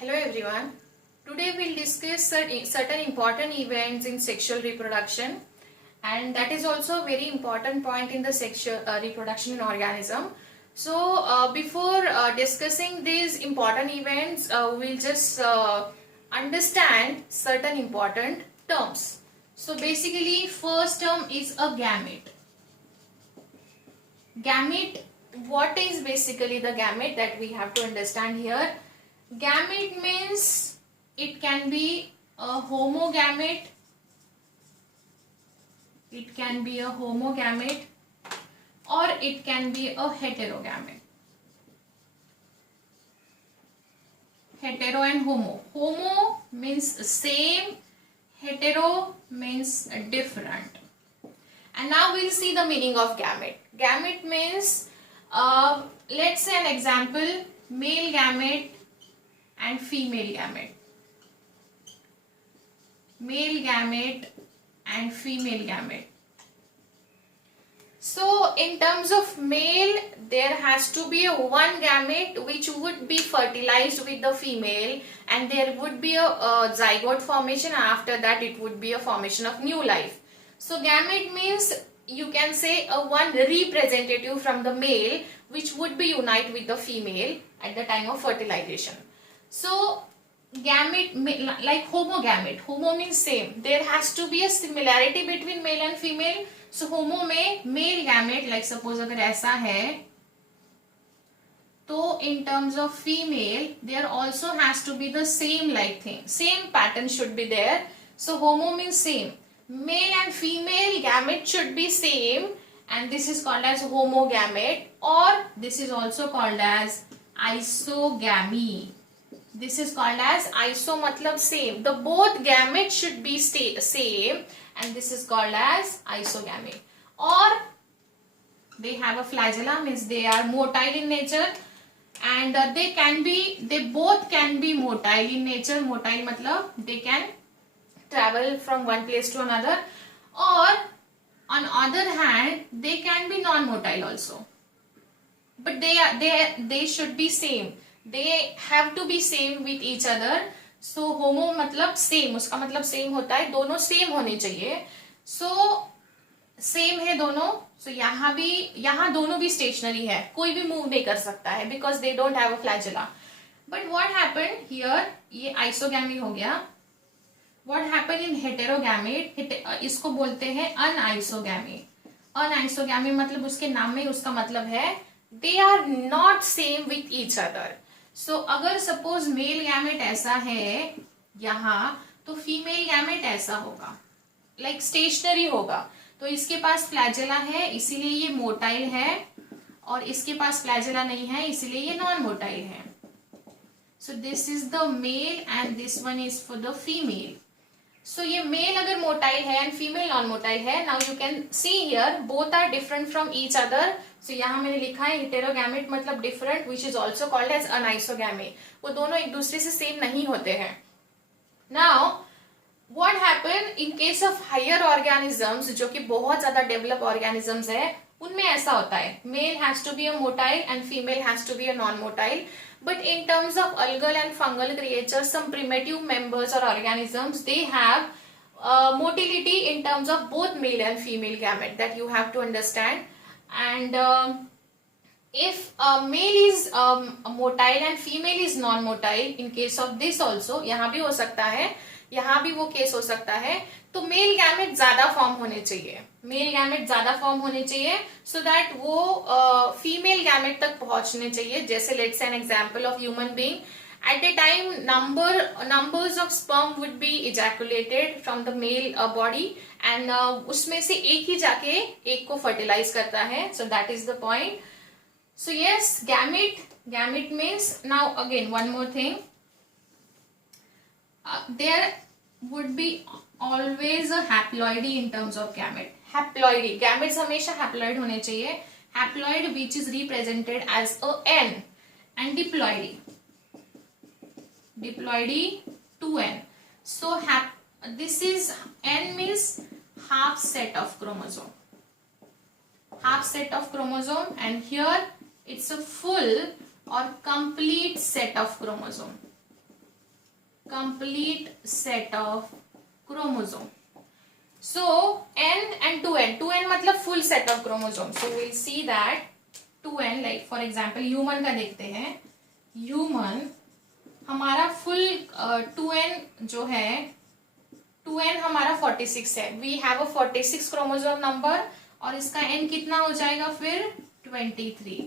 Hello everyone. Today we'll discuss certain important events in sexual reproduction, and that is also a very important point in the sexual reproduction in organism. So before discussing these important events, we'll just understand certain important terms. So basically first term is a gamete. Gamete, what is basically the gamete that we have to understand here? Gamete means it can be a homogamete, or it can be a heterogamete. Hetero and homo. Homo means same, hetero means different. And now we'll see the meaning of gamete. Gamete means, let's say an example, male gamete and female gamete. Male gamete and female gamete. So in terms of male, there has to be one gamete which would be fertilized with the female, and there would be a zygote formation, and after that it would be a formation of new life. So gamete means, you can say, one representative from the male which would be unite with the female at the time of fertilization. So gamete, like homogamete, homo means same. There has to be a similarity between male and female. So homo में male gamete, like suppose अगर ऐसा है, तो in terms of female there also has to be the same like thing, same pattern should be there. So homo means same. Male and female gamete should be same, and this is called as homogamete, or this is also called as isogamy. This is called as iso matlab same. The both gametes should be same, and this is called as isogamy. Or they have a flagella, means they are motile in nature, and they both can be motile in nature. Motile matlab they can travel from one place to another, or on other hand they can be non-motile also, but they should be same. They have to be same with each other. So homo मतलब same, उसका मतलब same होता है, दोनों same होने चाहिए. So same है दोनों. So यहाँ दोनों भी stationary है, कोई भी move नहीं कर सकता है, because they don't have a flagella. But what happened here, ये isogamy हो गया. What happened in heterogamete, इसको बोलते हैं anisogamy. Anisogamy मतलब उसके नाम में उसका मतलब है they are not same with each other. So अगर suppose male gamete ऐसा है यहाँ, तो female gamete ऐसा होगा, like stationary होगा. तो इसके पास flagella है इसीलिए ये motile है, और इसके पास flagella नहीं है इसीलिए ये non-motile है. So this is the male and this one is for the female. So ये male अगर motile है and female non-motile है, now you can see here both are different from each other. So यहाँ मैंने लिखा है heterogamete मतलब different, which is also called as anisogamy. वो दोनों एक दूसरे से same नहीं होते हैं. Now what happen in case of higher organisms, जो कि बहुत ज़्यादा developed organisms है, उनमें ऐसा होता है, male has to be a motile and female has to be a non-motile. But in terms of algal and fungal creatures, some primitive members or organisms, they have motility in terms of both male and female gamete, that you have to understand. And if male is motile and female is non-motile, in case of this also, यहाँ भी हो सकता है, यहाँ भी वो केस हो सकता है, तो मेल गैमेट ज्यादा फॉर्म होने चाहिए. मेल गैमेट ज्यादा फॉर्म होने चाहिए, सो दैट वो फीमेल गैमेट तक पहुंचने चाहिए. जैसे let's say an example of human being, at a time numbers of sperm would be ejaculated from the male body, and उसमें से एक ही जाके एक को fertilize करता है. So that is the point. So yes, gamete means, now again one more thing, there would be always a haploidy in terms of gamete. Haploidy, gametes हमेशा haploid होने चाहिए. Haploid which is represented as a N, and diploidy 2N. So this is N means half set of chromosome, and here it's a full or complete set of chromosome. complete set of chromosome. So n and 2n, 2n मतलब full set of chromosome. So we'll see that 2n, like for example human का देखते हैं. Human हमारा full 2n जो है 2n हमारा 46 है. We have a 46 chromosome number और इसका n कितना हो जाएगा फिर 23.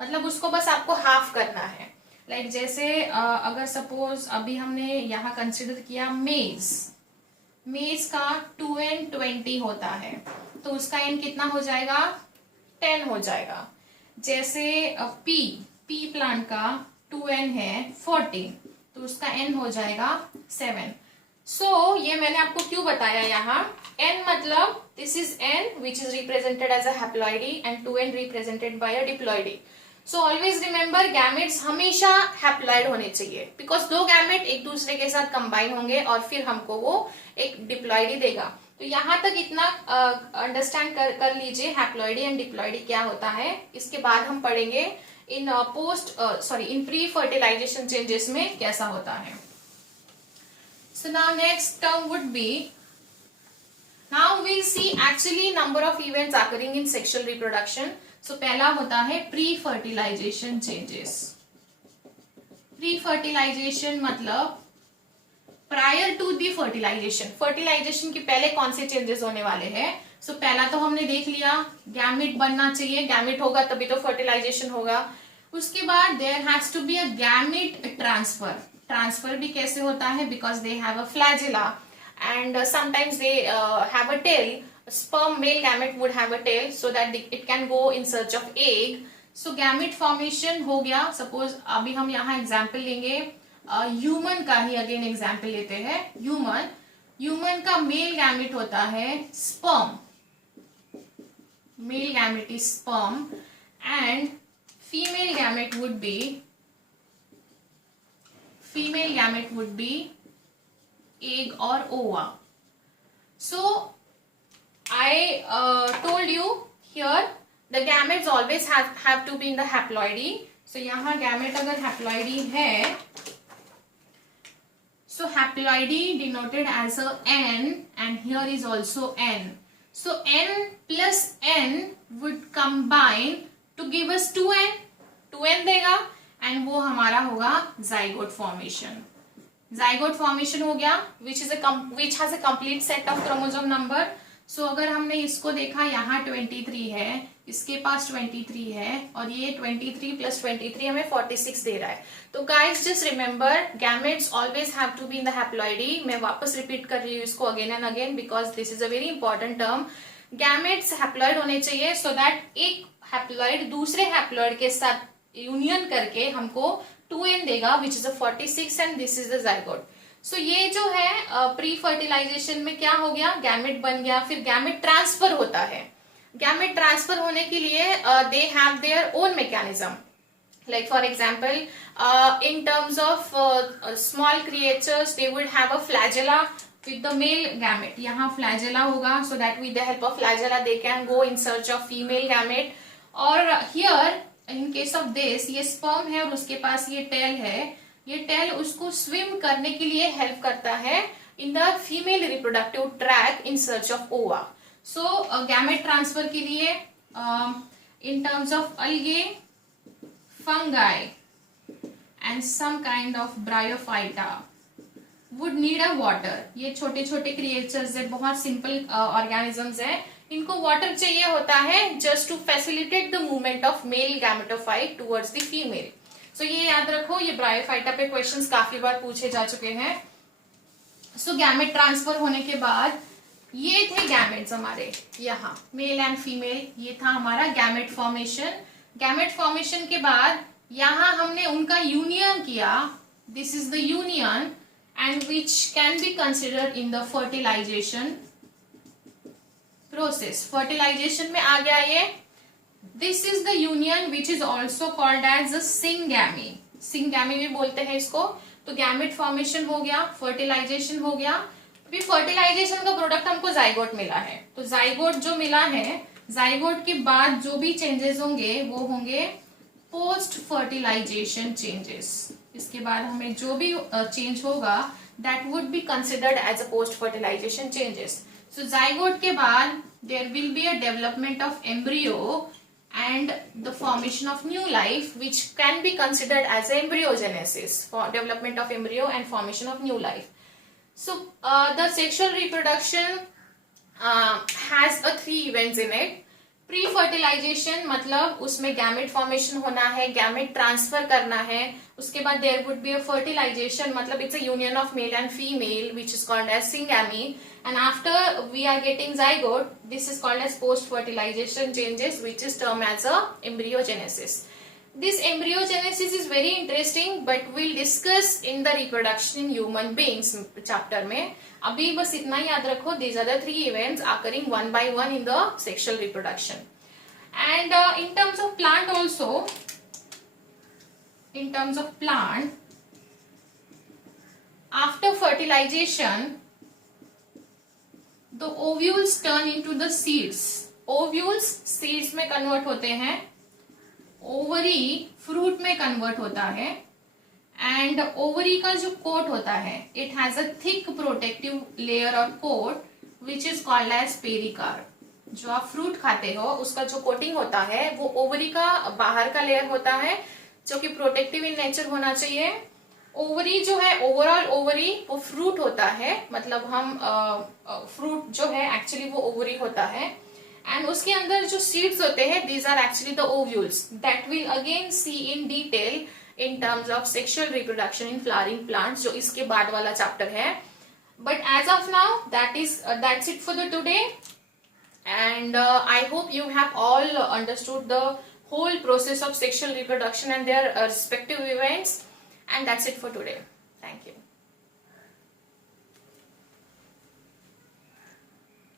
मतलब उसको बस आपको हाफ करना है. लाइक जैसे अगर सपोज अभी हमने यहाँ कंसिडर किया मेज का 2n 20 होता है तो उसका n कितना हो जाएगा 10 हो जाएगा. जैसे पी प्लांट का 2n है 14 तो उसका n हो जाएगा 7. सो ये मैंने आपको क्यों बताया यहाँ n मतलब this is n which is represented as a haploidy and 2n represented by a diploidy. So always remember gametes हमेशा हैप्लॉइड होने चाहिए बिकॉज दो गैमेट एक दूसरे के साथ कंबाइन होंगे और फिर हमको वो एक डिप्लॉइडी देगा. तो यहाँ तक इतना अंडरस्टैंड कर लीजिए हैप्लॉइडी एंड डिप्लॉइडी क्या होता है. इसके बाद हम पढ़ेंगे in in pre fertilization changes में कैसा होता है. So now next term would be, now we'll see actually number of events occurring in sexual reproduction. So पहला होता है pre fertilization changes. Pre fertilization मतलब prior to the fertilization. Fertilization के पहले कौन से चेंजेस होने वाले हैं. सो पहला तो हमने देख लिया गैमेट बनना चाहिए. गैमेट होगा तभी तो फर्टिलाइजेशन होगा. उसके बाद there has to be a gamete transfer. Transfer भी कैसे होता है because they have a flagella and sometimes they have a tail. Sperm male gamete would have a tail so that it can go in search of egg. So gamete formation हो गया. Suppose अभी हम यहाँ एग्जाम्पल लेंगे ह्यूमन का ही. अगेन एग्जाम्पल लेते हैं ह्यूमन का मेल गैमेट होता है sperm. Male gamete is sperm and female gamete would be egg or ova. So I told you here the gametes always have to be in the haploidy. So यहाँ gamete अगर haploidy है so haploidy denoted as a n and here is also n. So n plus n would combine to give us 2n. 2n देगा and वो हमारा होगा zygote formation. Zygote formation हो गया which has a complete set of chromosome number. सो अगर हमने इसको देखा यहाँ 23 है, इसके पास 23 है और ये 23 प्लस 23 हमें 46 दे रहा है. तो guys just remember gametes always have to be in the haploidy. मैं वापस रिपीट कर रही हूँ इसको again and again because this is a very important term. Gametes haploid होने चाहिए सो दैट एक हैप्लॉइड दूसरे हैप्लॉइड के साथ यूनियन करके हमको 2n देगा which is a 46 and this is the zygote. So ये जो है प्री फर्टिलाइजेशन में क्या हो गया गैमेट बन गया. फिर गैमेट ट्रांसफर होता है. गैमेट ट्रांसफर होने के लिए they have their own mechanism. Like for example in terms of small creatures they would have a flagella with the male gamete. यहाँ फ्लैजेला होगा so that with the help of flagella they can go in search of female gamete. और here in case of this ये sperm है और उसके पास ये tail है. ये टेल उसको स्विम करने के लिए हेल्प करता है in the female reproductive tract in search of ova. So gamete transfer के लिए in terms of algae, fungi and some kind of bryophyta would need a water. ये छोटे छोटे क्रिएचर्स है, बहुत सिंपल ऑर्गेनिजम्स है. इनको वाटर चाहिए होता है just to facilitate the movement of male gametophyte towards the female. So ये याद रखो, ये ब्रायोफाइटा पे क्वेश्चंस काफी बार पूछे जा चुके हैं. सो गैमेट ट्रांसफर होने के बाद ये थे गैमेट्स हमारे यहाँ मेल एंड फीमेल. ये था हमारा गैमेट फॉर्मेशन. गैमेट फॉर्मेशन के बाद यहाँ हमने उनका यूनियन किया. This is the union and which can be considered in the fertilization process. Fertilization में आ गया ये. This is the union which is also called as a syngamy. Syngamy भी बोलते हैं इसको. तो गैमेट फॉर्मेशन हो गया, फर्टिलाइजेशन हो गया. अभी फर्टिलाइजेशन का प्रोडक्ट हमको जाइगोट मिला है. तो जाइगोट जो मिला है, जाइगोट के बाद जो भी चेंजेस होंगे वो होंगे पोस्ट फर्टिलाइजेशन चेंजेस. इसके बाद हमें जो भी चेंज होगा that would be considered as a post fertilization changes. So zygote के बाद there will be a development of embryo and the formation of new life, which can be considered as embryogenesis, for development of embryo and formation of new life. So the sexual reproduction has a 3 events in it. Pre fertilization मतलब उसमें gamete formation होना है, gamete transfer करना है. उसके बाद there would be a fertilization मतलब it's a union of male and female which is called as syngamy. And after we are getting zygote, this is called as post fertilization changes which is term as a embryogenesis. This embryogenesis is very interesting, but we'll discuss in the reproduction in human beings chapter में. अभी बस इतना ही याद रखो, these are the 3 events occurring one by one in the sexual reproduction. And in terms of plant also, in terms of plant, after fertilization, the ovules turn into the seeds. Ovules seeds में convert होते हैं, ovary fruit में कन्वर्ट होता है, and ovary का जो coat होता है it has a thick protective layer और coat which is called as pericarp. जो आप फ्रूट खाते हो उसका जो कोटिंग होता है वो ओवरी का बाहर का लेयर होता है जो कि प्रोटेक्टिव इन नेचर होना चाहिए. ओवरी जो है, ओवरऑल ओवरी वो फ्रूट होता है, मतलब हम फ्रूट जो है एक्चुअली वो ओवरी होता है. एंड उसके अंदर जो सीड्स होते हैं these are actually the ovules that will again see in detail in terms of sexual reproduction in flowering plants, जो इसके बाद वाला चैप्टर है. But as of now that's it for the today, and I hope you have all understood the whole process of sexual reproduction and their respective events, and that's it for today. Thank you.